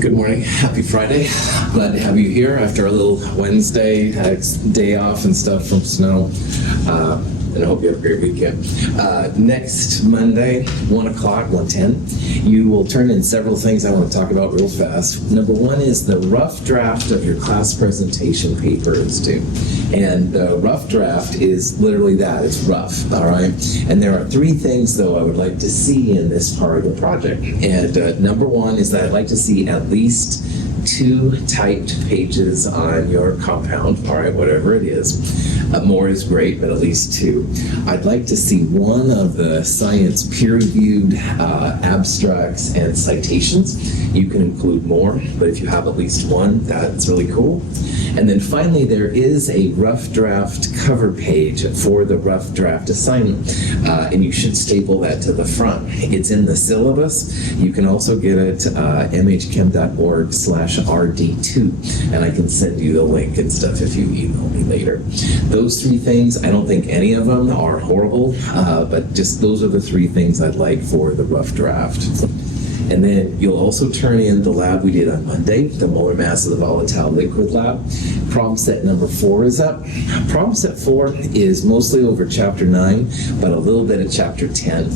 Good morning. Happy Friday. Glad to have you here after a little Wednesday day off and stuff from snow. And I hope you have a great weekend. Next Monday, 1 o'clock, 1:10, you will turn in several things I want to talk about real fast. Number one is the rough draft of your class presentation paper is due. And the rough draft is literally that. It's rough, all right? And there are three things, though, I would like to see in this part of the project. And number one is that I'd like to see at least 2 typed pages on your compound, all right, whatever it is. More is great, but at least 2. I'd like to see 1 of the science peer-reviewed abstracts and citations. You can include more, but if you have at least 1, that's really cool. And then finally, there is a rough draft cover page for the rough draft assignment, and you should staple that to the front. It's in the syllabus. You can also get it mhchem.org/rd2, and I can send you the link and stuff if you email me later. Those 3 things, I don't think any of them are horrible, but just those are the 3 things I'd like for the rough draft. And then you'll also turn in the lab we did on Monday, the molar mass of the volatile liquid lab. Problem set number 4 is up. Problem set 4 is mostly over chapter 9, but a little bit of chapter 10.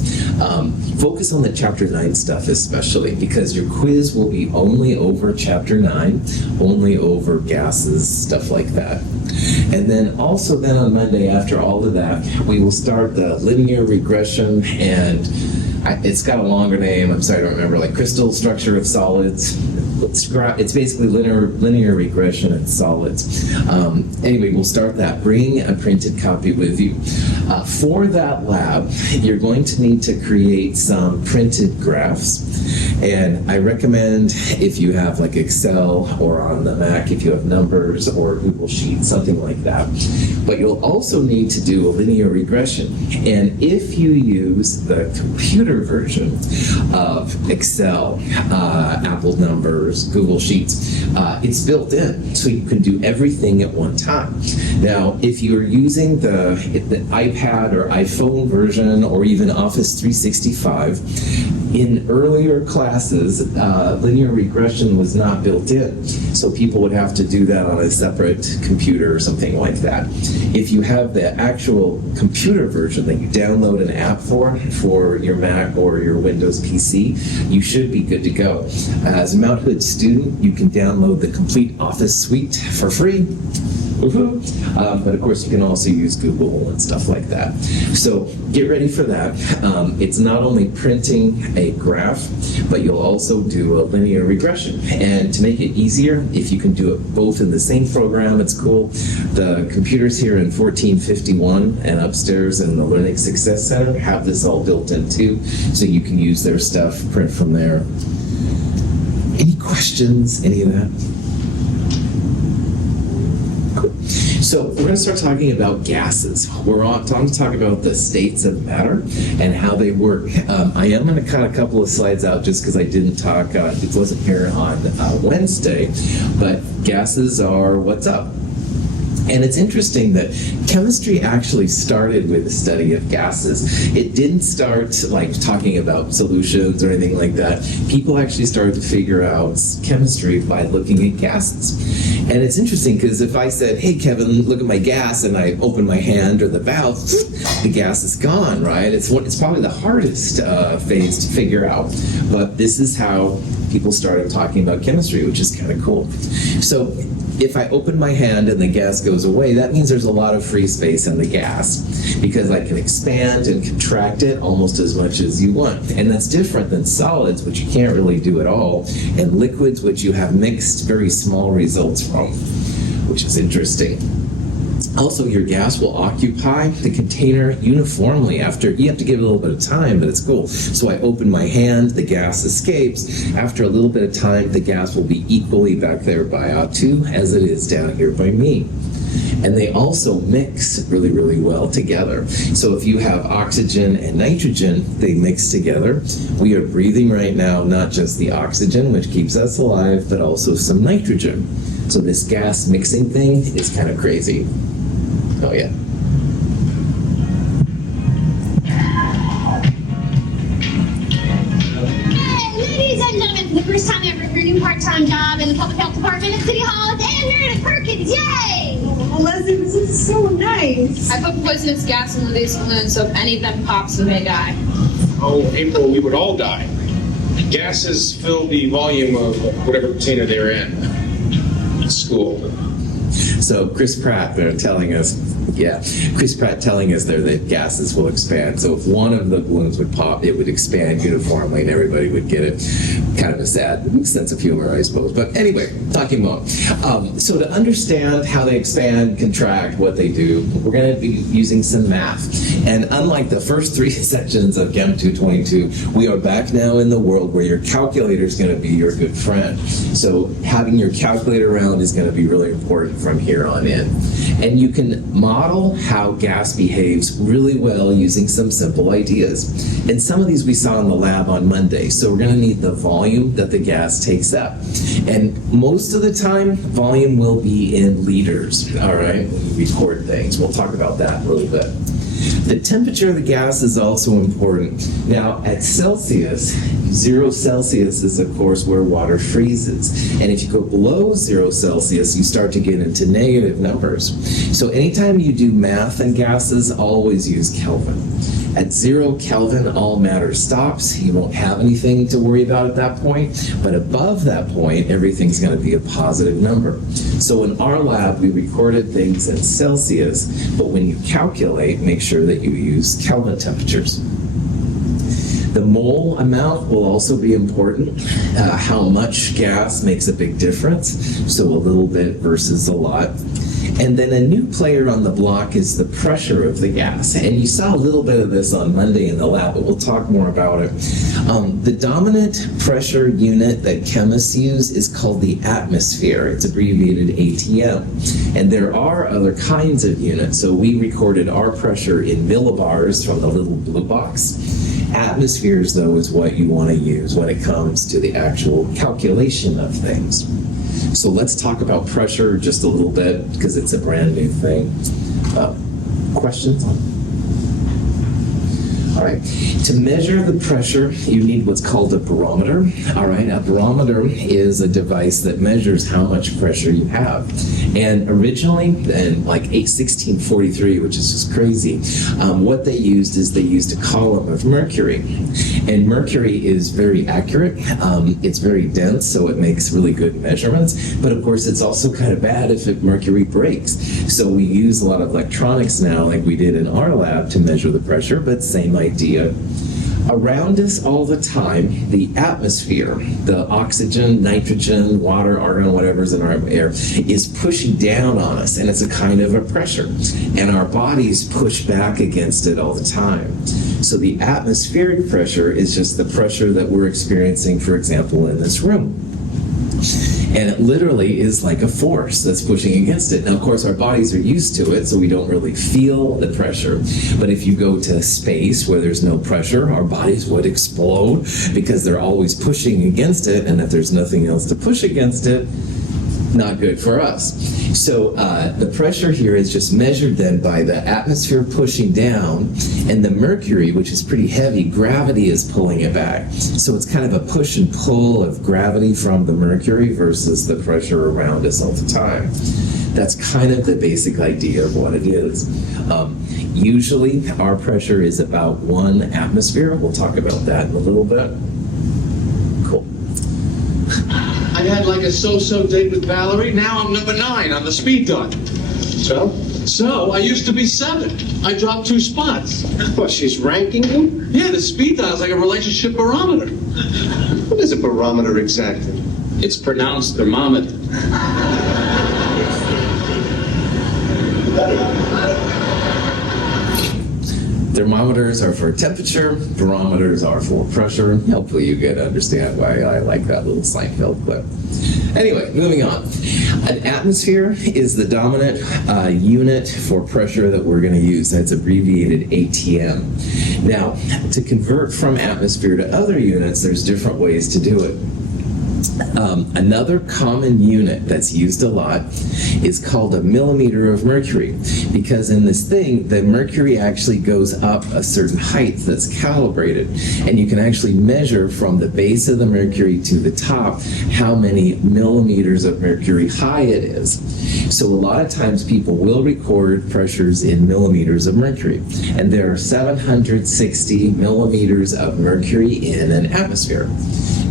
Focus on the chapter 9 stuff especially, because your quiz will be only over chapter 9, only over gases, stuff like that. And then also then on Monday, after all of that, we will start the linear regression, and it's got a longer name. I'm sorry, I don't remember. Like crystal structure of solids. It's basically linear regression in solids. Anyway, we'll start that. Bring a printed copy with you. For that lab, you're going to need to create some printed graphs. And I recommend if you have like Excel or on the Mac, if you have Numbers or Google Sheets, something like that. But you'll also need to do a linear regression. And if you use the computer version of Excel, Apple Numbers, Google Sheets, it's built in, so you can do everything at one time. Now, if you're using the iPad or iPhone version or even Office 365, in earlier classes, linear regression was not built in, so people would have to do that on a separate computer or something like that. If you have the actual computer version that you download an app for your Mac or your Windows PC, you should be good to go. As a Mount Hood student, you can download the complete Office suite for free. But of course, you can also use Google and stuff like that. So get ready for that. It's not only printing a graph, but you'll also do a linear regression. And to make it easier, if you can do it both in the same program, it's cool. The computers here in 1451 and upstairs in the Learning Success Center have this all built in too, so you can use their stuff, print from there. Any questions, any of that? So we're going to start talking about gases. We're going to talk about the states of matter and how they work. I am going to cut a couple of slides out just because I didn't talk, it wasn't here on Wednesday, but gases are what's up. And it's interesting that chemistry actually started with the study of gases. It didn't start like talking about solutions or anything like that. People actually started to figure out chemistry by looking at gases. And it's interesting because if I said, hey, Kevin, look at my gas, and I open my hand or the valve, the gas is gone, right? It's probably the hardest phase to figure out. But this is how people started talking about chemistry, which is kind of cool. So if I open my hand and the gas goes away, that means there's a lot of free space in the gas because I can expand and contract it almost as much as you want. And that's different than solids, which you can't really do at all, and liquids, which you have mixed, very small results from, which is interesting. Also, your gas will occupy the container uniformly after, you have to give it a little bit of time, but it's cool. So I open my hand, the gas escapes. After a little bit of time, the gas will be equally back there by O2 as it is down here by me. And they also mix really, really well together. So if you have oxygen and nitrogen, they mix together. We are breathing right now, not just the oxygen, which keeps us alive, but also some nitrogen. So this gas mixing thing is kind of crazy. Oh yeah. Ladies and gentlemen, for the first time ever, ever for a new part-time job in the public health department at City Hall. It's Ann Meredith Perkins. Yay! Oh, Leslie, this is so nice. I put poisonous gas in one of these balloons, so if any of them pops, we may die. Oh, April, we would all die. Gases fill the volume of whatever container they're in. School. So Chris Pratt, they're telling us, Chris Pratt telling us there that gases will expand. So if one of the balloons would pop, it would expand uniformly and everybody would get it. Kind of a sad sense of humor, I suppose. But anyway, talking about. So to understand how they expand, contract, what they do, we're going to be using some math. And unlike the first three sections of Chem 222, we are back now in the world where your calculator is going to be your good friend. So having your calculator around is going to be really important from here on in. And you can model how gas behaves really well using some simple ideas. And some of these we saw in the lab on Monday. So we're going to need the volume that the gas takes up. And most of the time, volume will be in liters, all right, when we record things. We'll talk about that in a little bit. The temperature of the gas is also important. Now, at Celsius, 0 Celsius is, of course, where water freezes. And if you go below 0 Celsius, you start to get into negative numbers. So anytime you do math in gases, always use Kelvin. At 0 Kelvin, all matter stops. You won't have anything to worry about at that point. But above that point, everything's going to be a positive number. So in our lab, we recorded things in Celsius, but when you calculate, make sure that you use Kelvin temperatures. The mole amount will also be important. How much gas makes a big difference. So a little bit versus a lot. And then a new player on the block is the pressure of the gas. And you saw a little bit of this on Monday in the lab, but we'll talk more about it. The dominant pressure unit that chemists use is called the atmosphere. It's abbreviated ATM. And there are other kinds of units. So we recorded our pressure in millibars from the little blue box. Atmospheres, though, is what you want to use when it comes to the actual calculation of things. So let's talk about pressure just a little bit because it's a brand new thing. Questions? All right. To measure the pressure, you need what's called a barometer. All right. A barometer is a device that measures how much pressure you have. And originally, in like 1643, which is just crazy, what they used is they used a column of mercury. And mercury is very accurate. It's very dense, so it makes really good measurements. But of course, it's also kind of bad if mercury breaks. So we use a lot of electronics now, like we did in our lab, to measure the pressure, but same idea. Around us all the time, the atmosphere, the oxygen, nitrogen, water, argon, whatever's in our air, is pushing down on us, and it's a kind of a pressure. And our bodies push back against it all the time. So the atmospheric pressure is just the pressure that we're experiencing, for example, in this room. And it literally is like a force that's pushing against it. Now, of course, our bodies are used to it, so we don't really feel the pressure. But if you go to space where there's no pressure, our bodies would explode because they're always pushing against it. And if there's nothing else to push against it, not good for us. So the pressure here is just measured then by the atmosphere pushing down, and the mercury, which is pretty heavy, gravity is pulling it back. So it's kind of a push and pull of gravity from the mercury versus the pressure around us all the time. That's kind of the basic idea of what it is. Usually our pressure is about 1 atmosphere. We'll talk about that in a little bit. Cool. I had like a so-so date with Valerie. Now I'm number 9 on the speed dial. So I used to be 7. I dropped 2 spots. What, she's ranking you? Yeah, the speed dial's like a relationship barometer. What is a barometer exactly? It's pronounced thermometer. Thermometers are for temperature, barometers are for pressure. Hopefully you get to understand why I like that little Seinfeld clip. Anyway, moving on. An atmosphere is the dominant unit for pressure that we're going to use. That's abbreviated ATM. Now, to convert from atmosphere to other units, there's different ways to do it. Another common unit that's used a lot is called a millimeter of mercury, because in this thing, the mercury actually goes up a certain height that's calibrated, and you can actually measure from the base of the mercury to the top how many millimeters of mercury high it is. So a lot of times people will record pressures in millimeters of mercury, and there are 760 millimeters of mercury in an atmosphere.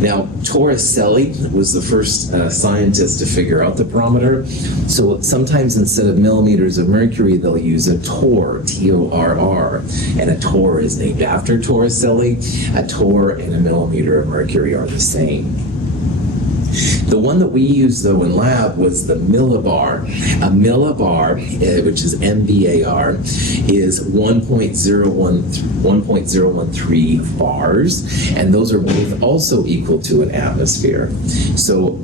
Now, Torricelli was the first scientist to figure out the barometer. So sometimes instead of millimeters of mercury, they'll use a torr, T-O-R-R. And a torr is named after Torricelli. A torr and a millimeter of mercury are the same. The one that we used, though, in lab was the millibar. A millibar, which is MBAR, is 1.013 bars, and those are both also equal to an atmosphere. So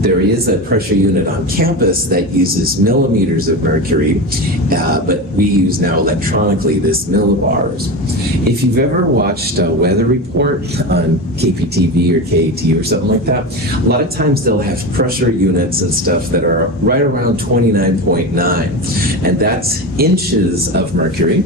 there is a pressure unit on campus that uses millimeters of mercury, but we use now electronically this millibars. If you've ever watched a weather report on KPTV or KAT or something like that, a lot of times they'll have pressure units and stuff that are right around 29.9, and that's inches of mercury.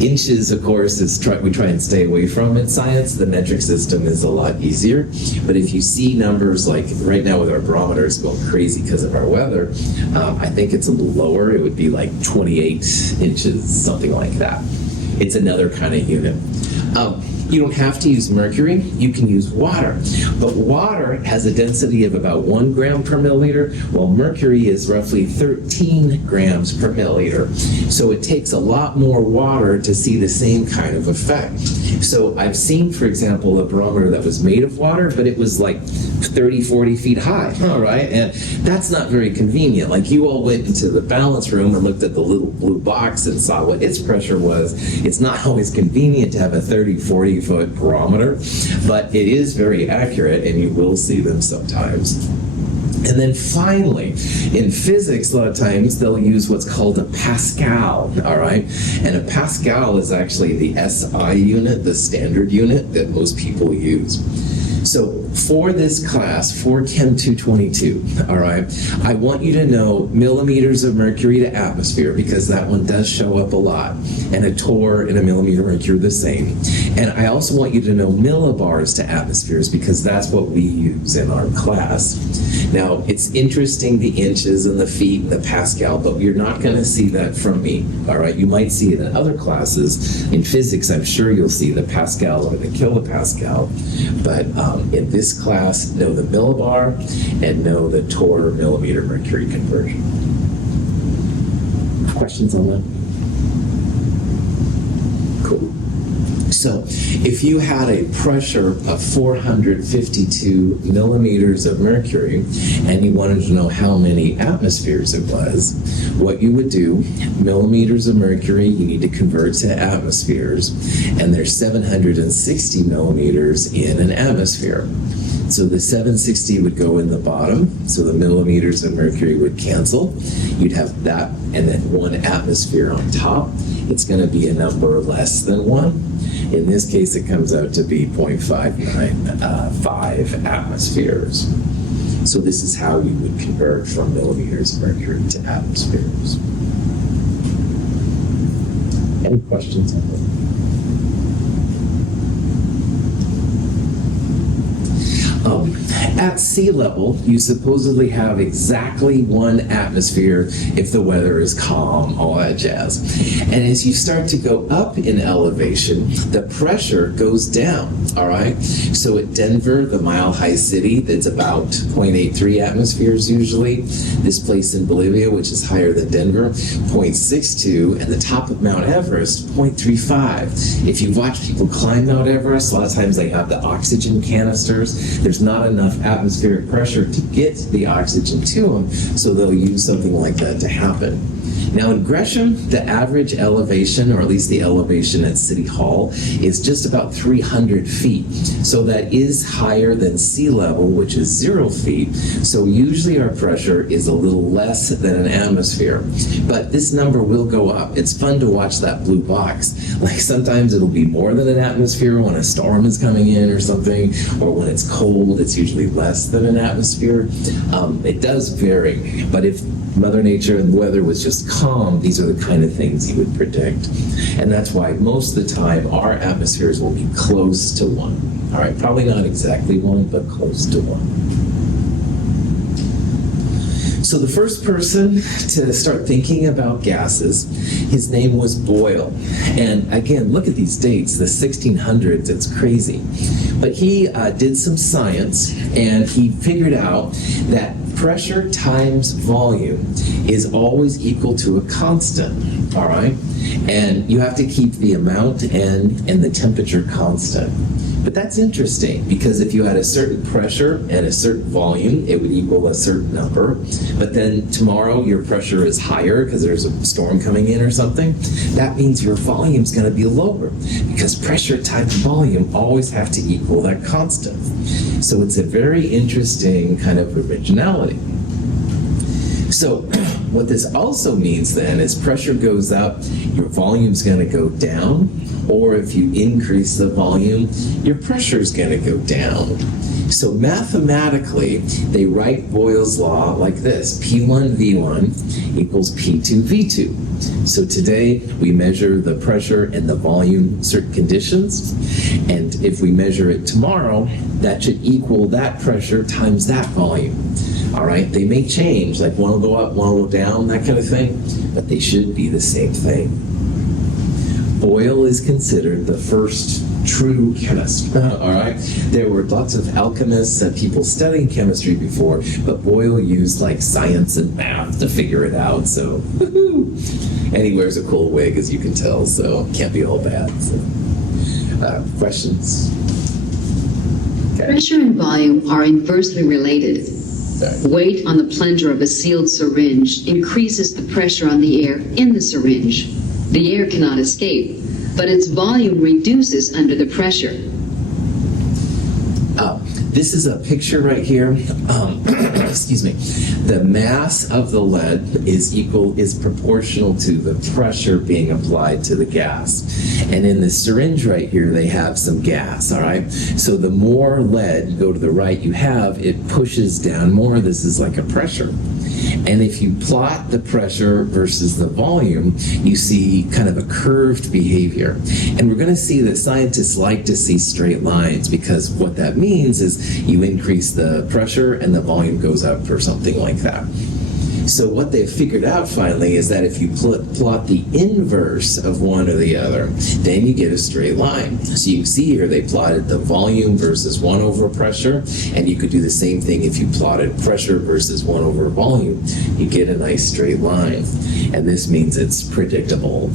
Inches, of course, we try and stay away from in science. The metric system is a lot easier, but if you see numbers like right now with our barometers going crazy because of our weather, I think it's a little lower. It would be like 28 inches, something like that. It's another kind of unit. You don't have to use mercury, you can use water. But water has a density of about 1 gram per milliliter, while mercury is roughly 13 grams per milliliter. So it takes a lot more water to see the same kind of effect. So I've seen, for example, a barometer that was made of water, but it was like 30, 40 feet high, all right? And that's not very convenient. Like, you all went into the balance room and looked at the little blue box and saw what its pressure was. It's not always convenient to have a 30, 40 foot barometer, but it is very accurate, and you will see them sometimes. And then finally, in physics, a lot of times they'll use what's called a Pascal, all right? And a Pascal is actually the SI unit, the standard unit that most people use. So for this class, for Chem 222, all right, I want you to know millimeters of mercury to atmosphere, because that one does show up a lot. And a torr and a millimeter of mercury are the same. And I also want you to know millibars to atmospheres, because that's what we use in our class. Now, it's interesting, the inches and the feet and the Pascal, but you're not going to see that from me, all right? You might see it in other classes. In physics, I'm sure you'll see the Pascal or the kilopascal, but in this class, know the millibar and know the torr millimeter mercury conversion. Questions on that? Cool. So if you had a pressure of 452 millimeters of mercury and you wanted to know how many atmospheres it was, what you would do, millimeters of mercury, you need to convert to atmospheres, and there's 760 millimeters in an atmosphere. So the 760 would go in the bottom, so the millimeters of mercury would cancel. You'd have that, and then 1 atmosphere on top. It's going to be a number less than 1. In this case, it comes out to be 0.595 atmospheres. So this is how you would convert from millimeters of mercury to atmospheres. Any questions on that? At sea level, you supposedly have exactly 1 atmosphere if the weather is calm, all that jazz. And as you start to go up in elevation, the pressure goes down, all right? So at Denver, the mile-high city, that's about 0.83 atmospheres usually. This place in Bolivia, which is higher than Denver, 0.62, and the top of Mount Everest, 0.35. If you watch people climb Mount Everest, a lot of times they have the oxygen canisters. There's not enough atmospheric pressure to get the oxygen to them, so they'll use something like that to happen. Now in Gresham, the average elevation, or at least the elevation at City Hall, is just about 300 feet. So that is higher than sea level, which is 0 feet. So usually our pressure is a little less than an atmosphere. But this number will go up. It's fun to watch that blue box. Like sometimes it'll be more than an atmosphere when a storm is coming in or something, or when it's cold, it's usually less less than an atmosphere. It does vary, but if Mother Nature and the weather was just calm, these are the kind of things you would predict. And that's why most of the time our atmospheres will be close to 1. All right, probably not exactly 1, but close to 1. So the first person to start thinking about gases, his name was Boyle. And again, look at these dates, the 1600s, it's crazy. But he did some science and he figured out that pressure times volume is always equal to a constant, all right? And you have to keep the amount and the temperature constant. But that's interesting because if you had a certain pressure and a certain volume, it would equal a certain number. But then tomorrow your pressure is higher because there's a storm coming in or something. That means your volume's going to be lower because pressure times volume always have to equal that constant. So it's a very interesting kind of originality. So what this also means then is pressure goes up, your volume's going to go down, or if you increase the volume, your pressure is going to go down. So mathematically, they write Boyle's law like this: P1 V1 equals P2 V2. So today we measure the pressure and the volume certain conditions, and if we measure it tomorrow, that should equal that pressure times that volume. All right, they may change, like one will go up, one will go down, that kind of thing, but they should be the same thing. Boyle is considered the first true chemist. All right, there were lots of alchemists and people studying chemistry before, but Boyle used like science and math to figure it out. So, and he wears a cool wig, as you can tell, so can't be all bad. So, questions? Okay. Pressure and volume are inversely related. Weight on the plunger of a sealed syringe increases the pressure on the air in the syringe. The air cannot escape, but its volume reduces under the pressure. This is a picture right here. Excuse me. The mass of the lead is proportional to the pressure being applied to the gas. And in the syringe right here, they have some gas, all right? So the more lead, go to the right, you have, it pushes down more. This is like a pressure. And if you plot the pressure versus the volume, you see kind of a curved behavior. And we're going to see that scientists like to see straight lines because what that means is you increase the pressure and the volume goes up or something like that. So what they've figured out finally is that if you plot the inverse of one or the other, then you get a straight line. So you can see here they plotted the volume versus 1 over pressure, and you could do the same thing if you plotted pressure versus 1 over volume. You get a nice straight line, and this means it's predictable.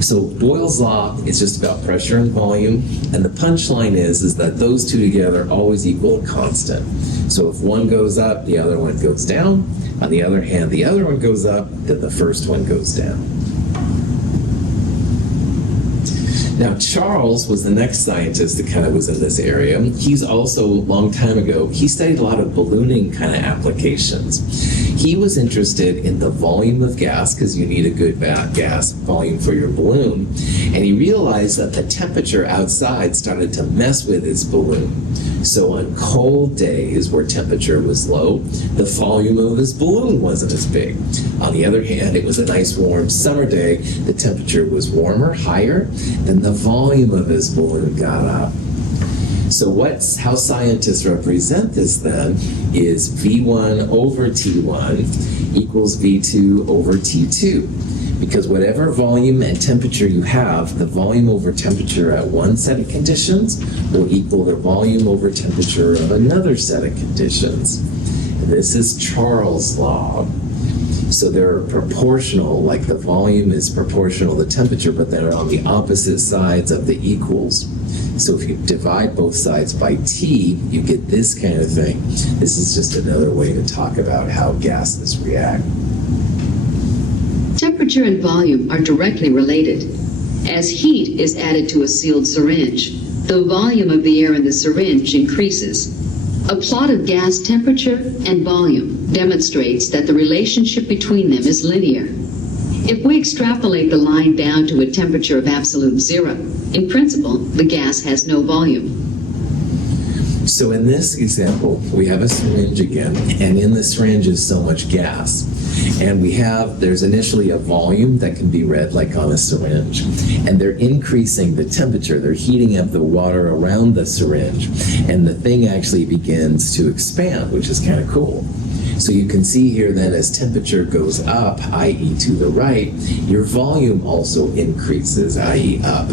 So Boyle's law is just about pressure and volume, and the punchline is that those two together always equal a constant. So if one goes up, the other one goes down. On the other hand, the other one goes up, then the first one goes down. Now, Charles was the next scientist that kind of was in this area. He's also, a long time ago, he studied a lot of ballooning kind of applications. He was interested in the volume of gas, because you need a good gas volume for your balloon, and he realized that the temperature outside started to mess with his balloon. So on cold days where temperature was low, the volume of his balloon wasn't as big. On the other hand, it was a nice warm summer day, the temperature was warmer, higher, then the volume of his balloon got up. So how scientists represent this then is V1 over T1 equals V2 over T2. Because whatever volume and temperature you have, the volume over temperature at one set of conditions will equal the volume over temperature of another set of conditions. And this is Charles' law. So they're proportional, like the volume is proportional to temperature, but they're on the opposite sides of the equals. So if you divide both sides by T, you get this kind of thing. This is just another way to talk about how gases react. Temperature and volume are directly related. As heat is added to a sealed syringe, the volume of the air in the syringe increases. A plot of gas temperature and volume demonstrates that the relationship between them is linear. If we extrapolate the line down to a temperature of absolute zero, in principle, the gas has no volume. So in this example, we have a syringe again, and in the syringe is so much gas. And there's initially a volume that can be read like on a syringe, and they're increasing the temperature. They're heating up the water around the syringe, and the thing actually begins to expand, which is kind of cool. So you can see here then as temperature goes up, i.e. to the right, your volume also increases, i.e. up.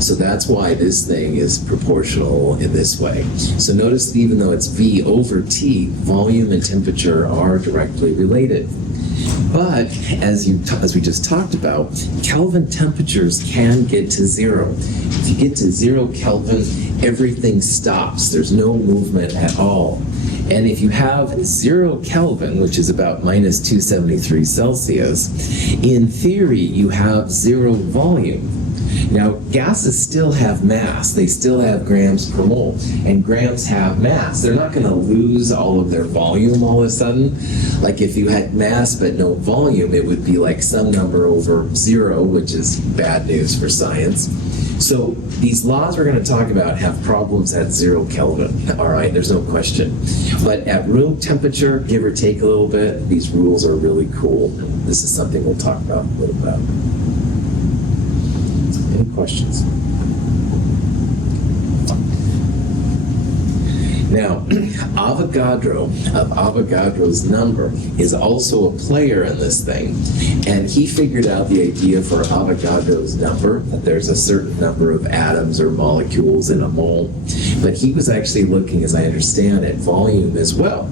So that's why this thing is proportional in this way. So notice that even though it's V over T, volume and temperature are directly related. But as we just talked about, Kelvin temperatures can get to zero. If you get to 0 Kelvin, everything stops. There's no movement at all. And if you have 0 Kelvin, which is about minus 273 Celsius, in theory, you have 0 volume. Now, gases still have mass. They still have grams per mole, and grams have mass. They're not going to lose all of their volume all of a sudden. Like if you had mass but no volume, it would be like some number over 0, which is bad news for science. So these laws we're going to talk about have problems at 0 Kelvin, all right? There's no question. But at room temperature, give or take a little bit, these rules are really cool. This is something we'll talk about a little bit. Any questions? Now, Avogadro's number is also a player in this thing, and he figured out the idea for Avogadro's number, that there's a certain number of atoms or molecules in a mole, but he was actually looking, as I understand, at volume as well.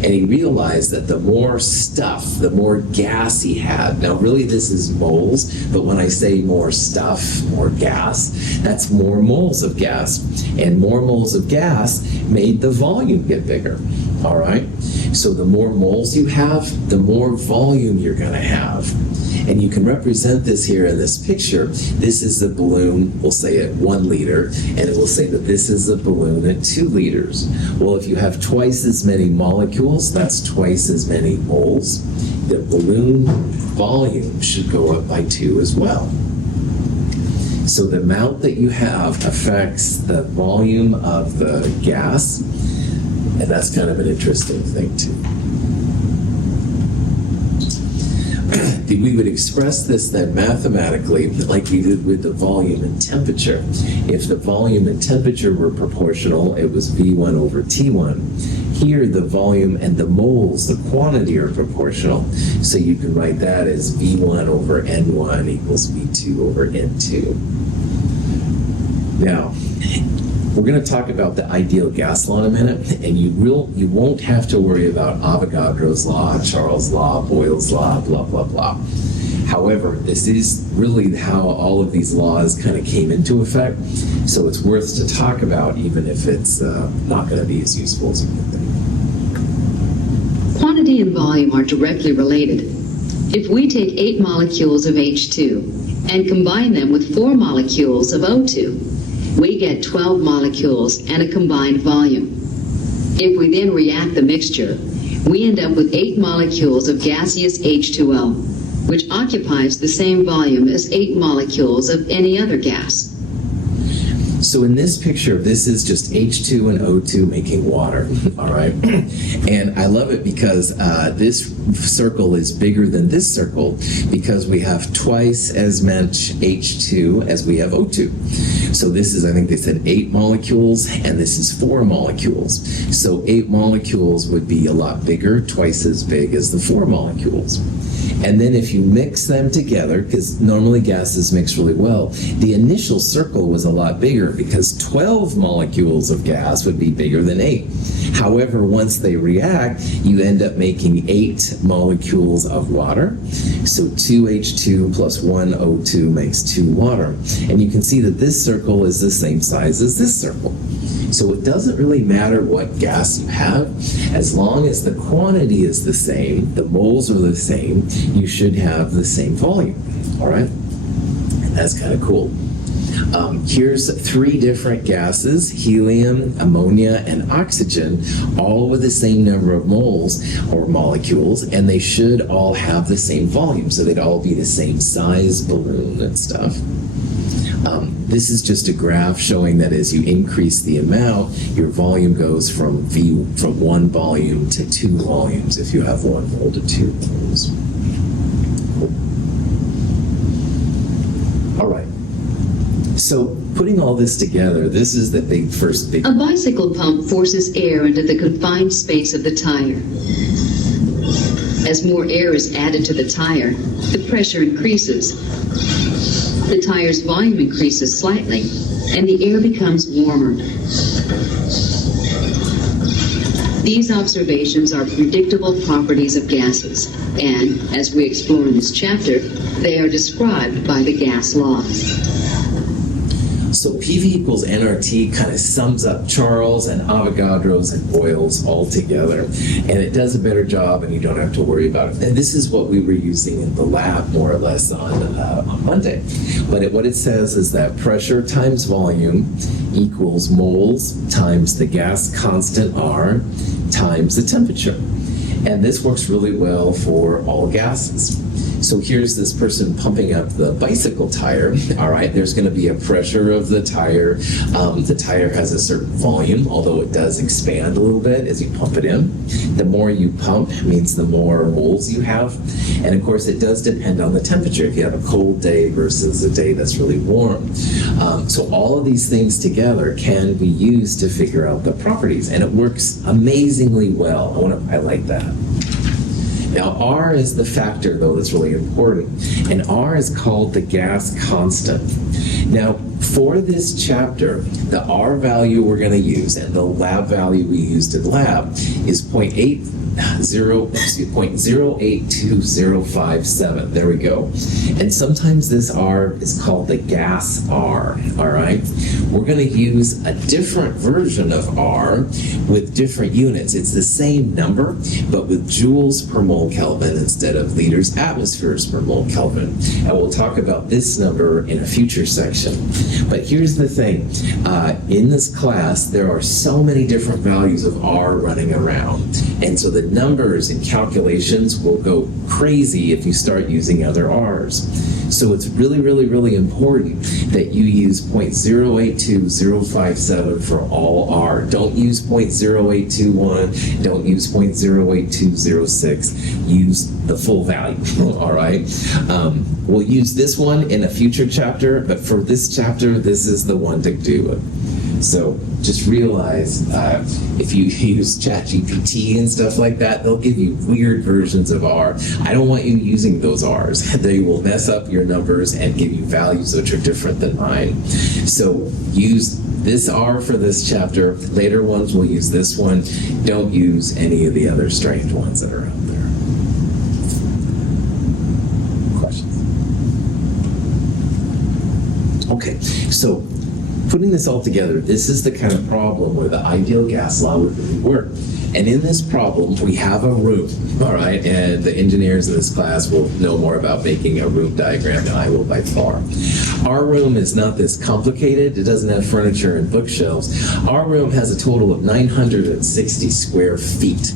And he realized that the more stuff, the more gas he had. Now, really, this is moles, but when I say more stuff, more gas, that's more moles of gas. And more moles of gas made the volume get bigger. All right? So the more moles you have, the more volume you're going to have. And you can represent this here in this picture. This is the balloon, we'll say at 1 liter, and it will say that this is the balloon at 2 liters. Well, if you have twice as many molecules, that's twice as many moles. The balloon volume should go up by 2 as well. So the amount that you have affects the volume of the gas, and that's kind of an interesting thing too. We would express this then mathematically like we did with the volume and temperature. If the volume and temperature were proportional, it was V1 over T1. Here, the volume and the moles, the quantity, are proportional. So you can write that as V1 over N1 equals V2 over N2. Now, we're going to talk about the ideal gas law in a minute, and you won't have to worry about Avogadro's law, Charles' law, Boyle's law, blah, blah, blah. However, this is really how all of these laws kind of came into effect, so it's worth to talk about, even if it's not going to be as useful as you would think. Quantity and volume are directly related. If we take 8 molecules of H2 and combine them with 4 molecules of O2, we get 12 molecules and a combined volume. If we then react the mixture, we end up with 8 molecules of gaseous H2O, which occupies the same volume as 8 molecules of any other gas. So in this picture, this is just H2 and O2 making water, all right? And I love it because this circle is bigger than this circle because we have twice as much H2 as we have O2. So this is, I think they said 8 molecules, and this is 4 molecules. So 8 molecules would be a lot bigger, twice as big as the 4 molecules. And then if you mix them together, because normally gases mix really well, the initial circle was a lot bigger because 12 molecules of gas would be bigger than 8. However, once they react, you end up making 8 molecules of water. So 2H2 plus 1 O2 makes 2 water. And you can see that this circle is the same size as this circle. So it doesn't really matter what gas you have, as long as the quantity is the same, the moles are the same, you should have the same volume, all right? And that's kind of cool. Here's three different gases: helium, ammonia, and oxygen, all with the same number of moles or molecules, and they should all have the same volume, so they'd all be the same size balloon and stuff. This is just a graph showing that as you increase the amount, your volume goes from one volume to 2 volumes if you have 1 mole to 2 moles. All right. So putting all this together, this is the first big. A bicycle pump forces air into the confined space of the tire. As more air is added to the tire, the pressure increases. The tire's volume increases slightly, and the air becomes warmer. These observations are predictable properties of gases, and, as we explore in this chapter, they are described by the gas law. So PV equals nRT kind of sums up Charles and Avogadro's and Boyle's all together, and it does a better job, and you don't have to worry about it. And this is what we were using in the lab more or less on Monday. But what it says is that pressure times volume equals moles times the gas constant R times the temperature. And this works really well for all gases. So here's this person pumping up the bicycle tire. All right, there's going to be a pressure of the tire. The tire has a certain volume, although it does expand a little bit as you pump it in. The more you pump means the more moles you have. And of course, it does depend on the temperature. If you have a cold day versus a day that's really warm. So all of these things together can be used to figure out the properties. And it works amazingly well. I want to highlight that. Now, R is the factor, though, that's really important. And R is called the gas constant. Now, for this chapter, the R value we're going to use and the lab value we used in lab is 0.082057. There we go. And sometimes this R is called the gas R, all right? We're going to use a different version of R with different units. It's the same number, but with joules per mole Kelvin instead of liters atmospheres per mole Kelvin. And we'll talk about this number in a future section. But here's the thing. In this class, there are so many different values of R running around. And so the numbers and calculations will go crazy if you start using other R's. So it's really, really, really important that you use 0.082057 for all R. Don't use 0.0821. Don't use 0.08206. Use the full value, all right? We'll use this one in a future chapter, but for this chapter, this is the one to do it. So just realize if you use ChatGPT and stuff like that, they'll give you weird versions of R. I don't want you using those R's. They will mess up your numbers and give you values which are different than mine. So use this R for this chapter. Later ones will use this one. Don't use any of the other strange ones that are out there. Questions? Okay, so putting this all together, this is the kind of problem where the ideal gas law would really work. And in this problem, we have a room, all right? And the engineers in this class will know more about making a room diagram than I will by far. Our room is not this complicated. It doesn't have furniture and bookshelves. Our room has a total of 960 square feet.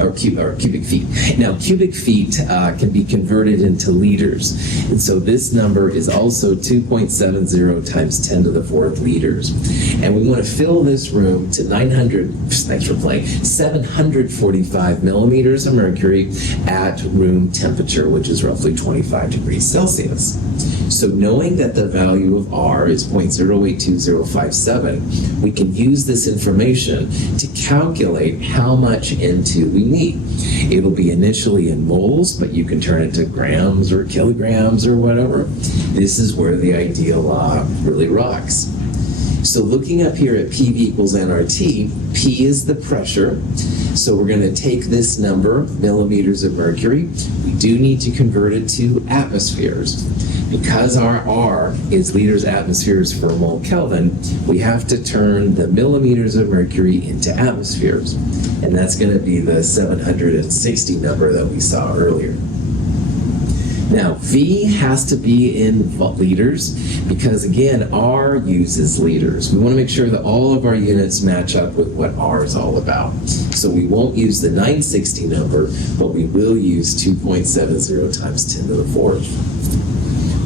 Or cubic feet. Now, cubic feet can be converted into liters. And so this number is also 2.70 times 10 to the 4th liters. And we want to fill this room to 745 millimeters of mercury at room temperature, which is roughly 25 degrees Celsius. So knowing that the value of R is 0.082057, we can use this information to calculate how much N2 we need. It'll be initially in moles, but you can turn it to grams or kilograms or whatever. This is where the ideal law really rocks. So looking up here at PV equals nRT, P is the pressure. So we're going to take this number, millimeters of mercury. We do need to convert it to atmospheres. Because our R is liters atmospheres per mole Kelvin, we have to turn the millimeters of mercury into atmospheres. And that's going to be the 760 number that we saw earlier. Now, V has to be in liters because, again, R uses liters. We want to make sure that all of our units match up with what R is all about. So we won't use the 960 number, but we will use 2.70 times 10 to the 4th.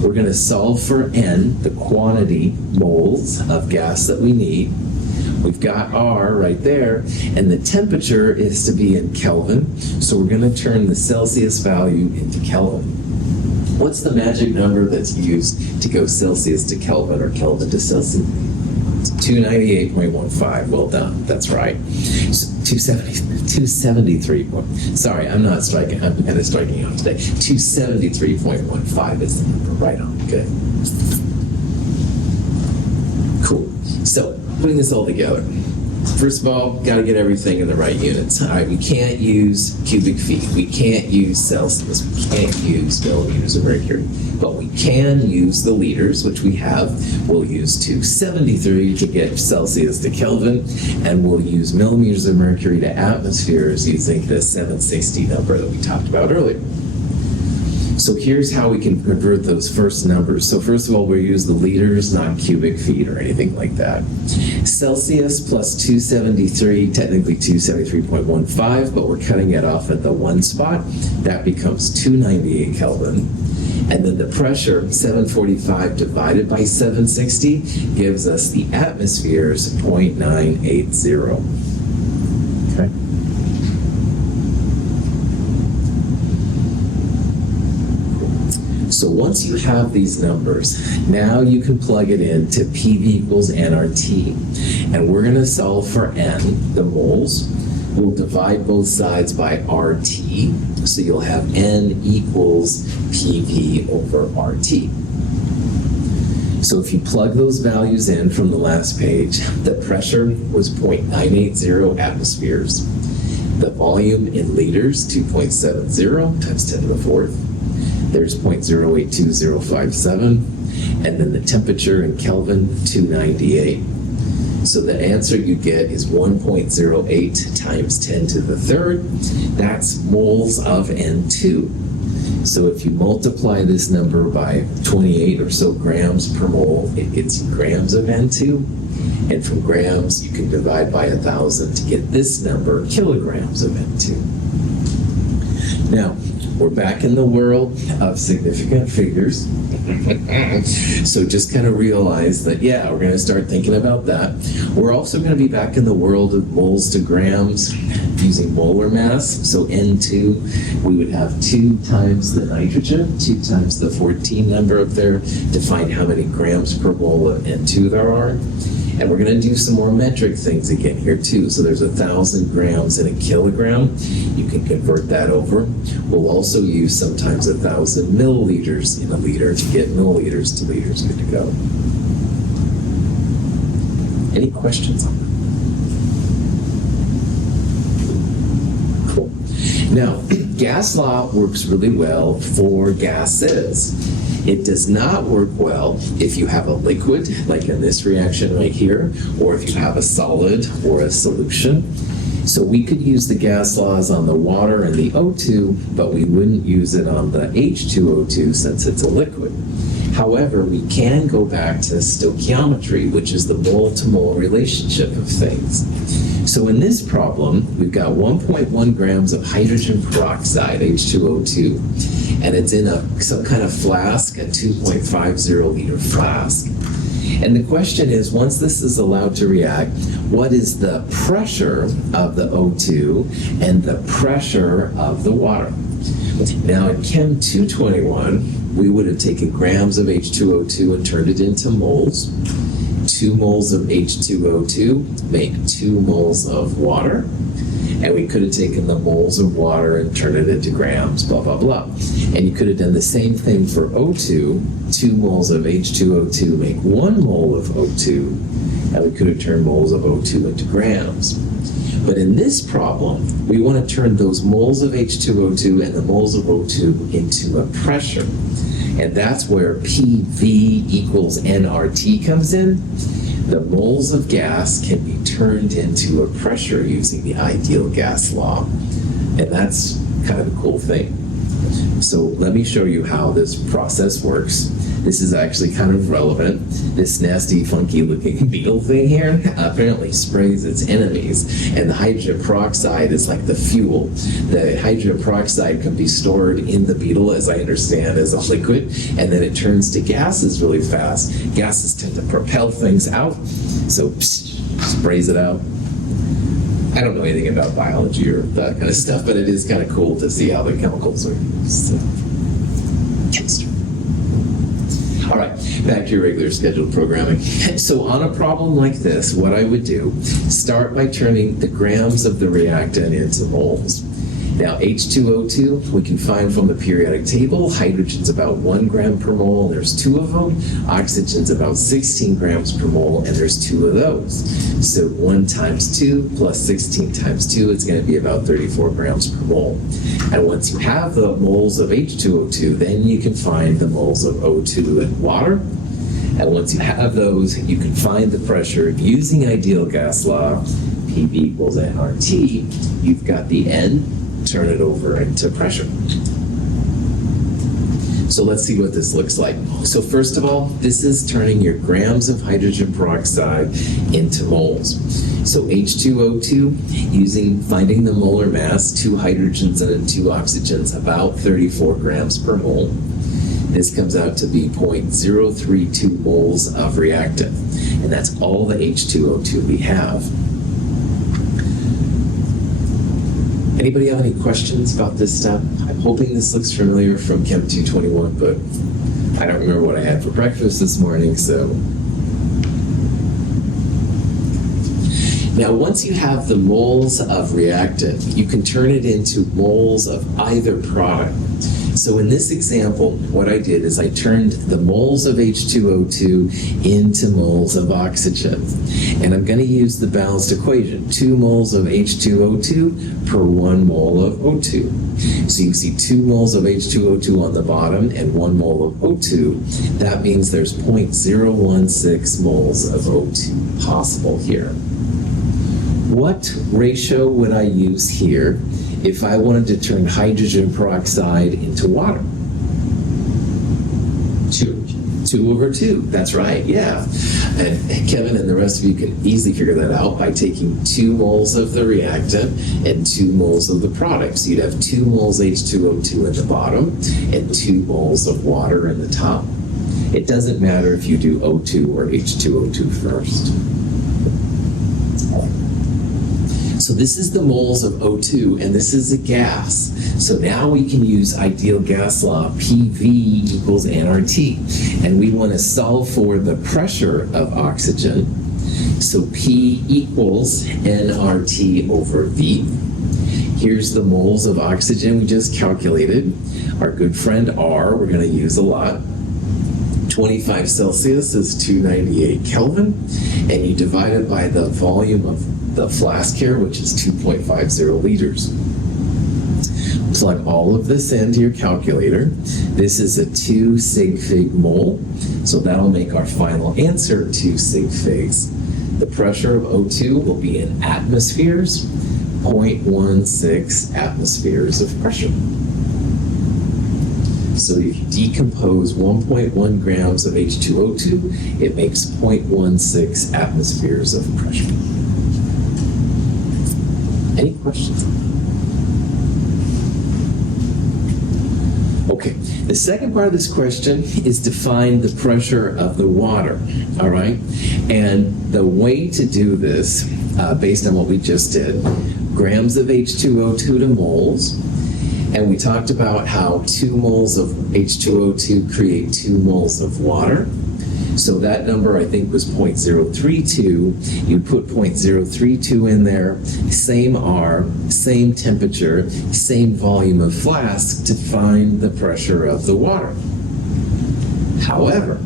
We're going to solve for N, the quantity, moles of gas that we need. We've got R right there, and the temperature is to be in Kelvin, so we're going to turn the Celsius value into Kelvin. What's the magic number that's used to go Celsius to Kelvin or Kelvin to Celsius? 298.15. Well done. That's right. So 273. Sorry, I'm not striking. I'm kind of striking out today. 273.15 is the number. Right on. Good. Cool. So, putting this all together. First of all, got to get everything in the right units. All right, we can't use cubic feet. We can't use Celsius. We can't use millimeters of mercury. But we can use the liters, which we have. We'll use 273 to get Celsius to Kelvin, and we'll use millimeters of mercury to atmospheres using the 760 number that we talked about earlier. So here's how we can convert those first numbers. So first of all, we use the liters, not cubic feet or anything like that. Celsius plus 273, technically 273.15, but we're cutting it off at the one spot. That becomes 298 Kelvin. And then the pressure, 745 divided by 760, gives us the atmospheres, 0.980. Okay. So once you have these numbers, now you can plug it into PV equals nRT. And we're going to solve for N, the moles. We'll divide both sides by RT. So you'll have N equals PV over RT. So if you plug those values in from the last page, the pressure was 0.980 atmospheres. The volume in liters, 2.70 times 10 to the 4th. There's 0.082057, and then the temperature in Kelvin, 298. So the answer you get is 1.08 times 10 to the 3rd. That's moles of N2. So if you multiply this number by 28 or so grams per mole, it gets you grams of N2. And from grams, you can divide by 1,000 to get this number, kilograms of N2. Now, we're back in the world of significant figures. So just kind of realize that, yeah, we're going to start thinking about that. We're also going to be back in the world of moles to grams using molar mass. So N2, we would have 2 times the nitrogen, 2 times the 14 number up there to find how many grams per mole of N2 there are. And we're going to do some more metric things again here too. So there's 1,000 grams in a kilogram. You can convert that over. We'll also use sometimes 1,000 milliliters in a liter to get milliliters to liters. Good to go. Any questions on that? Cool. Now, gas law works really well for gases. It does not work well if you have a liquid, like in this reaction right here, or if you have a solid or a solution. So we could use the gas laws on the water and the O2, but we wouldn't use it on the H2O2 since it's a liquid. However, we can go back to stoichiometry, which is the mole-to-mole relationship of things. So in this problem, we've got 1.1 grams of hydrogen peroxide, H2O2, and it's in some kind of flask, a 2.50 liter flask. And the question is, once this is allowed to react, what is the pressure of the O2 and the pressure of the water? Now in Chem 221, we would have taken grams of H2O2 and turned it into moles. 2 moles of H2O2 make 2 moles of water. And we could have taken the moles of water and turned it into grams, blah, blah, blah. And you could have done the same thing for O2. 2 moles of H2O2 make 1 mole of O2. And we could have turned moles of O2 into grams. But in this problem, we want to turn those moles of H2O2 and the moles of O2 into a pressure. And that's where PV equals nRT comes in. The moles of gas can be turned into a pressure using the ideal gas law. And that's kind of a cool thing. So let me show you how this process works. This is actually kind of relevant. This nasty, funky looking beetle thing here apparently sprays its enemies, and the hydrogen peroxide is like the fuel. The hydrogen peroxide can be stored in the beetle, as I understand, as a liquid, and then it turns to gases really fast. Gases tend to propel things out, so sprays it out. I don't know anything about biology or that kind of stuff, but it is kind of cool to see how the chemicals are used. All right, back to your regular scheduled programming. So on a problem like this, what I would do, start by turning the grams of the reactant into moles. Now, H2O2, we can find from the periodic table, hydrogen's about 1 gram per mole, and there's 2 of them. Oxygen's about 16 grams per mole, and there's 2 of those. So 1 times 2 plus 16 times 2, it's going to be about 34 grams per mole. And once you have the moles of H2O2, then you can find the moles of O2 in water. And once you have those, you can find the pressure using ideal gas law, PV equals nRT. You've got the N. Turn it over into pressure. So let's see what this looks like. So first of all, this is turning your grams of hydrogen peroxide into moles. So H2O2, finding the molar mass, 2 hydrogens and 2 oxygens, about 34 grams per mole. This comes out to be 0.032 moles of reactant. And that's all the H2O2 we have. Anybody have any questions about this step? I'm hoping this looks familiar from Chem 221, but I don't remember what I had for breakfast this morning, so. Now, once you have the moles of reactant, you can turn it into moles of either product. So in this example, what I did is I turned the moles of H2O2 into moles of oxygen. And I'm going to use the balanced equation, 2 moles of H2O2 per 1 mole of O2. So you see 2 moles of H2O2 on the bottom and 1 mole of O2. That means there's 0.016 moles of O2 possible here. What ratio would I use here if I wanted to turn hydrogen peroxide into water? 2 over 2, that's right, yeah. And Kevin and the rest of you can easily figure that out by taking 2 moles of the reactant and 2 moles of the product. So you'd have 2 moles H2O2 at the bottom and 2 moles of water in the top. It doesn't matter if you do O2 or H2O2 first. So this is the moles of O2, and this is a gas. So now we can use ideal gas law, PV equals nRT. And we want to solve for the pressure of oxygen. So P equals nRT over V. Here's the moles of oxygen we just calculated. Our good friend R, we're going to use a lot. 25 Celsius is 298 Kelvin. And you divide it by the volume of the flask here, which is 2.50 liters. Plug all of this into your calculator. This is a 2 sig fig mole, so that'll make our final answer 2 sig figs. The pressure of O2 will be in atmospheres, 0.16 atmospheres of pressure. So if you decompose 1.1 grams of H2O2, it makes 0.16 atmospheres of pressure. Any questions? Okay, the second part of this question is to find the pressure of the water, all right? And the way to do this, based on what we just did, grams of H2O2 to moles, and we talked about how 2 moles of H2O2 create 2 moles of water. So that number, I think, was 0.032. You put 0.032 in there, same R, same temperature, same volume of flask to find the pressure of the water. However,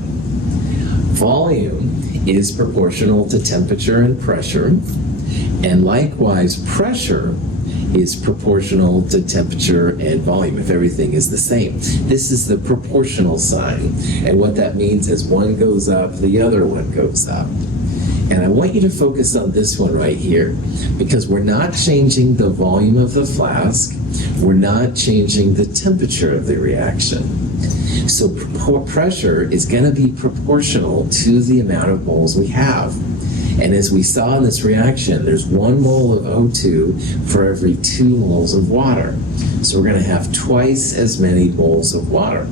volume is proportional to temperature and pressure, and likewise pressure is proportional to temperature and volume if everything is the same. This is the proportional sign, and what that means is one goes up, the other one goes up. And I want you to focus on this one right here, because we're not changing the volume of the flask. We're not changing the temperature of the reaction. So pressure is going to be proportional to the amount of moles we have. And as we saw in this reaction, there's 1 mole of O2 for every 2 moles of water. So we're going to have twice as many moles of water.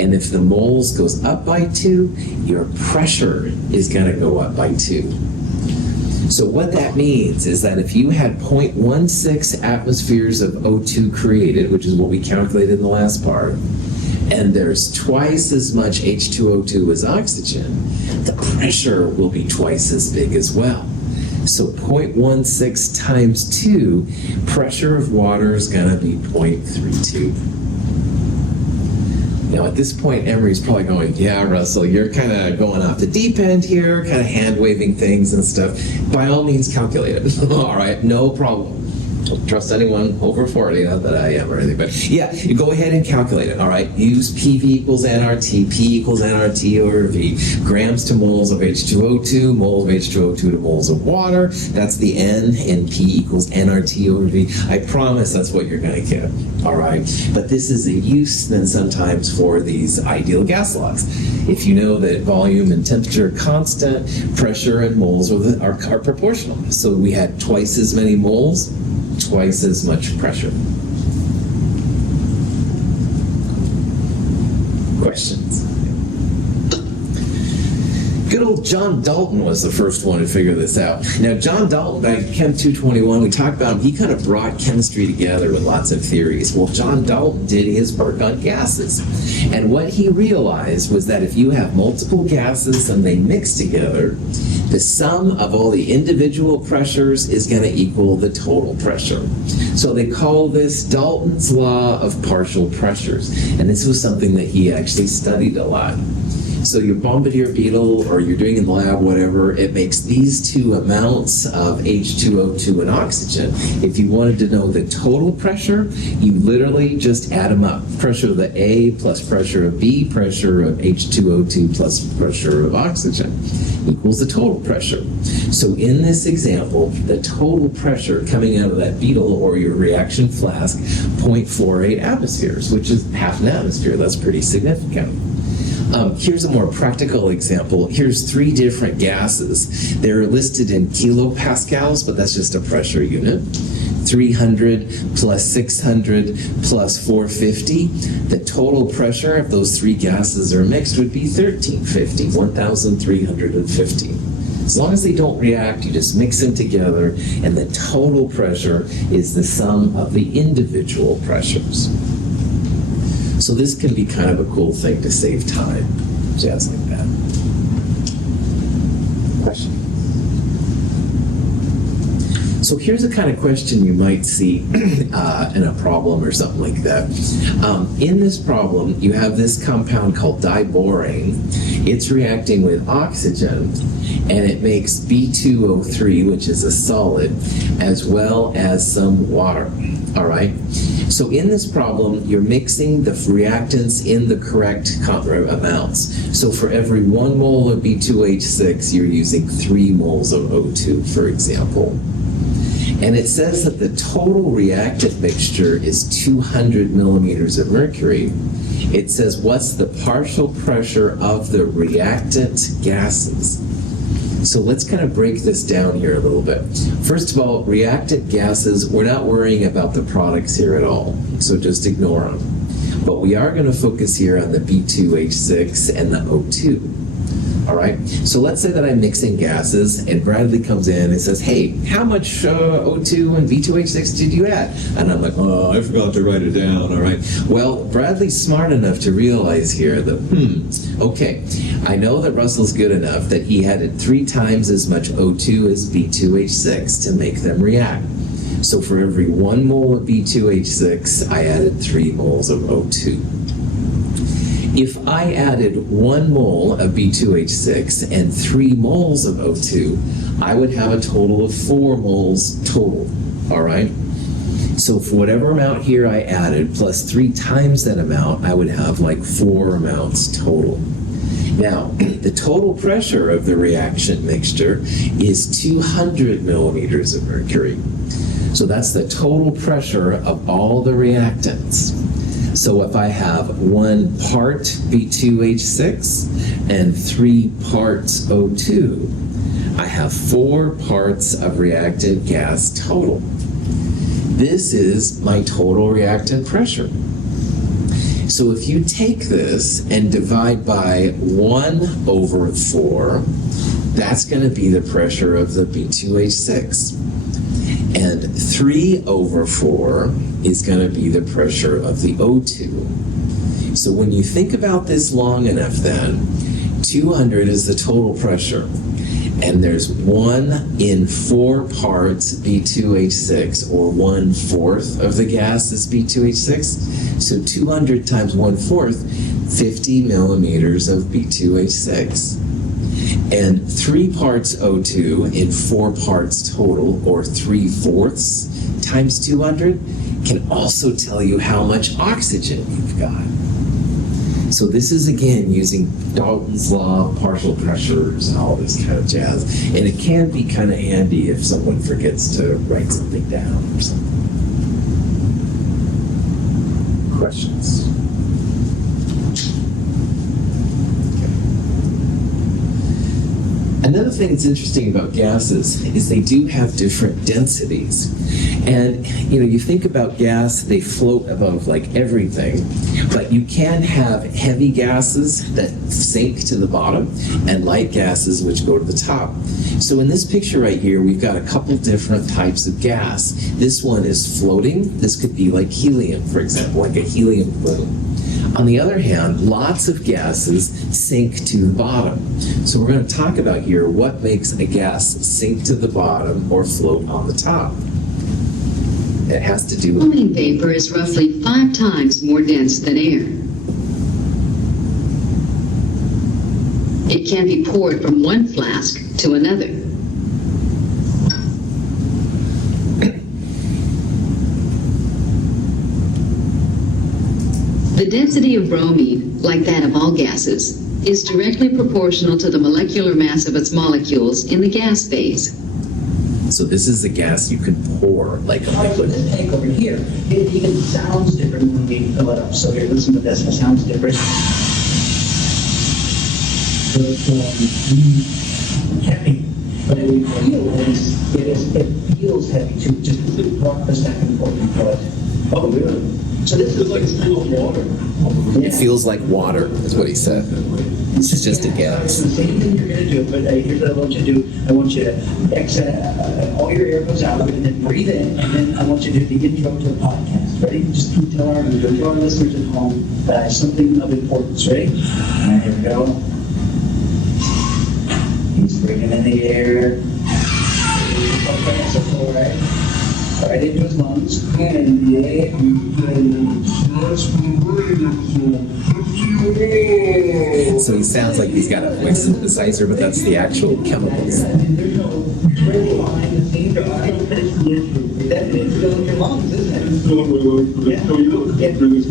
And if the moles goes up by 2, your pressure is going to go up by 2. So what that means is that if you had 0.16 atmospheres of O2 created, which is what we calculated in the last part, and there's twice as much H2O2 as oxygen, the pressure will be twice as big as well. So 0.16 times 2, pressure of water is going to be 0.32. Now, at this point, Emery's probably going, yeah, Russell, you're kind of going off the deep end here, kind of hand-waving things and stuff. By all means, calculate it. All right, no problem. Don't trust anyone over 40, not that I am or anything, but yeah, you go ahead and calculate it, all right? Use PV equals nRT, P equals nRT over V, grams to moles of H2O2, moles of H2O2 to moles of water. That's the N, and P equals nRT over V. I promise that's what you're going to get, all right? But this is a use then sometimes for these ideal gas laws. If you know that volume and temperature are constant, pressure and moles are proportional. So we had twice as many moles, twice as much pressure. Questions? Good old John Dalton was the first one to figure this out. Now, John Dalton, back in Chem 221, we talked about him, he kind of brought chemistry together with lots of theories. Well, John Dalton did his work on gases. And what he realized was that if you have multiple gases and they mix together, the sum of all the individual pressures is going to equal the total pressure. So they call this Dalton's law of partial pressures. And this was something that he actually studied a lot. So your bombardier beetle, or you're doing in the lab, whatever, it makes these two amounts of H2O2 and oxygen. If you wanted to know the total pressure, you literally just add them up. Pressure of the A plus pressure of B, pressure of H2O2 plus pressure of oxygen equals the total pressure. So in this example, the total pressure coming out of that beetle or your reaction flask, 0.48 atmospheres, which is half an atmosphere. That's pretty significant. Here's a more practical example. Here's 3 different gases. They're listed in kilopascals, but that's just a pressure unit. 300 plus 600 plus 450. The total pressure if those 3 gases are mixed would be 1350, 1350. As long as they don't react, you just mix them together, and the total pressure is the sum of the individual pressures. So this can be kind of a cool thing to save time. Jazz like that. Question? So here's a kind of question you might see in a problem or something like that. In this problem, you have this compound called diborane. It's reacting with oxygen, and it makes B2O3, which is a solid, as well as some water. All right? So in this problem, you're mixing the reactants in the correct amounts. So for every 1 mole of B2H6, you're using 3 moles of O2, for example. And it says that the total reactant mixture is 200 millimeters of mercury. It says, what's the partial pressure of the reactant gases? So let's kind of break this down here a little bit. First of all, reactant gases, we're not worrying about the products here at all, so just ignore them. But we are going to focus here on the B2H6 and the O2. All right, so let's say that I'm mixing gases, and Bradley comes in and says, hey, how much O2 and B2H6 did you add? And I'm like, oh, I forgot to write it down, all right. Well, Bradley's smart enough to realize here that, okay, I know that Russell's good enough that he added 3 times as much O2 as B2H6 to make them react. So for every 1 mole of B2H6, I added 3 moles of O2. If I added 1 mole of B2H6 and 3 moles of O2, I would have a total of 4 moles total, all right? So for whatever amount here I added, plus 3 times that amount, I would have like 4 amounts total. Now, the total pressure of the reaction mixture is 200 millimeters of mercury. So that's the total pressure of all the reactants. So if I have 1 part B2H6 and 3 parts O2, I have 4 parts of reactant gas total. This is my total reactant pressure. So if you take this and divide by 1/4, that's going to be the pressure of the B2H6. And 3/4 is going to be the pressure of the O2. So when you think about this long enough then, 200 is the total pressure. And there's 1 in 4 parts B2H6, or 1/4 of the gas is B2H6. So 200 times 1/4, 50 millimeters of B2H6. And 3 parts O2 in 4 parts total, or 3/4 times 200, can also tell you how much oxygen you've got. So this is, again, using Dalton's law, partial pressures, and all this kind of jazz. And it can be kind of handy if someone forgets to write something down or something. Questions? Another thing that's interesting about gases is they do have different densities. And, you think about gas, they float above like everything, but you can have heavy gases that sink to the bottom and light gases which go to the top. So in this picture right here, we've got a couple different types of gas. This one is floating. This could be like helium, for example, like a helium balloon. On the other hand, lots of gases sink to the bottom. So we're going to talk about here what makes a gas sink to the bottom or float on the top. It has to do with... Flowing vapor is roughly 5 times more dense than air. It can be poured from one flask to another. The density of bromine, like that of all gases, is directly proportional to the molecular mass of its molecules in the gas phase. So this is the gas you can pour like a So liquid. this tank over here, it even sounds different when we fill it up. So here, listen to this, it sounds different. So it's heavy, but it feels heavy too. Just walk the second before we put it. Oh, really? So this is like full of water. It feels like water, is what he said. This is just a gas. It's the same thing you're going to do, but here's what I want you to do. I want you to exhale, all your air goes out, and then breathe in, and then I want you to do the intro to the podcast. Ready? Just tell our listeners at home something of importance. Ready? All right, here we go. He's breathing in the air. Okay, so all right. Right into his lungs. And So he sounds like he's got a voice synthesizer, but that's the actual chemicals. there's no training behind the scenes. It's filling your lungs, isn't it?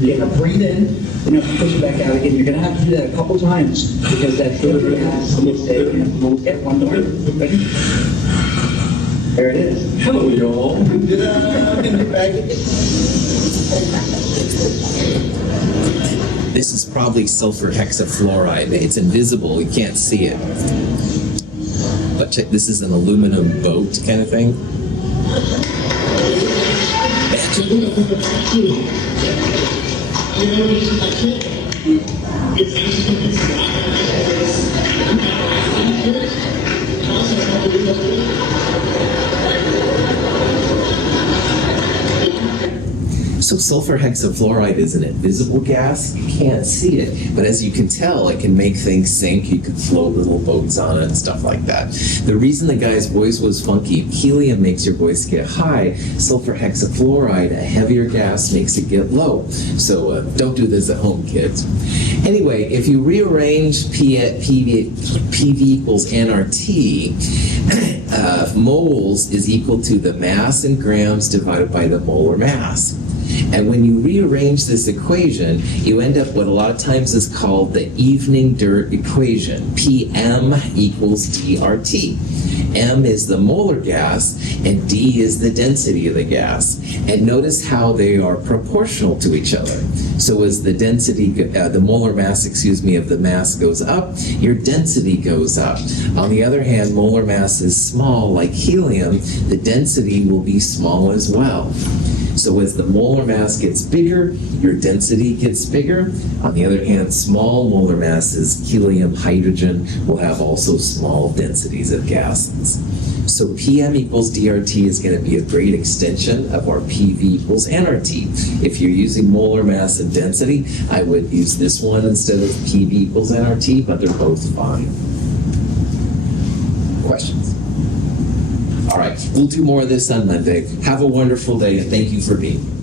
Yeah, breathe in, and if you push it back out again, you're going to have to do that a couple times because that filter has to stay in. Yeah, one more. Ready? There it is. Hello, y'all. This is probably sulfur hexafluoride. It's invisible, you can't see it. But check, this is an aluminum boat kind of thing. So sulfur hexafluoride is an invisible gas. You can't see it, but as you can tell, it can make things sink. You could float little boats on it and stuff like that. The reason the guy's voice was funky, helium makes your voice get high. Sulfur hexafluoride, a heavier gas, makes it get low. So don't do this at home, kids. Anyway, if you rearrange PV equals nRT, moles is equal to the mass in grams divided by the molar mass. And when you rearrange this equation, you end up what a lot of times is called the evening dirt equation. PM equals DRT. M is the molar gas, and D is the density of the gas. And notice how they are proportional to each other. So as the density, the molar mass, of the mass goes up, your density goes up. On the other hand, molar mass is small, like helium, the density will be small as well. So as the molar mass gets bigger, your density gets bigger. On the other hand, small molar masses, helium, hydrogen, will have also small densities of gases. So PM equals DRT is going to be a great extension of our PV equals nRT. If you're using molar mass and density, I would use this one instead of PV equals nRT, but they're both fine. Questions? All right, we'll do more of this on Monday. Have a wonderful day, and thank you for being here.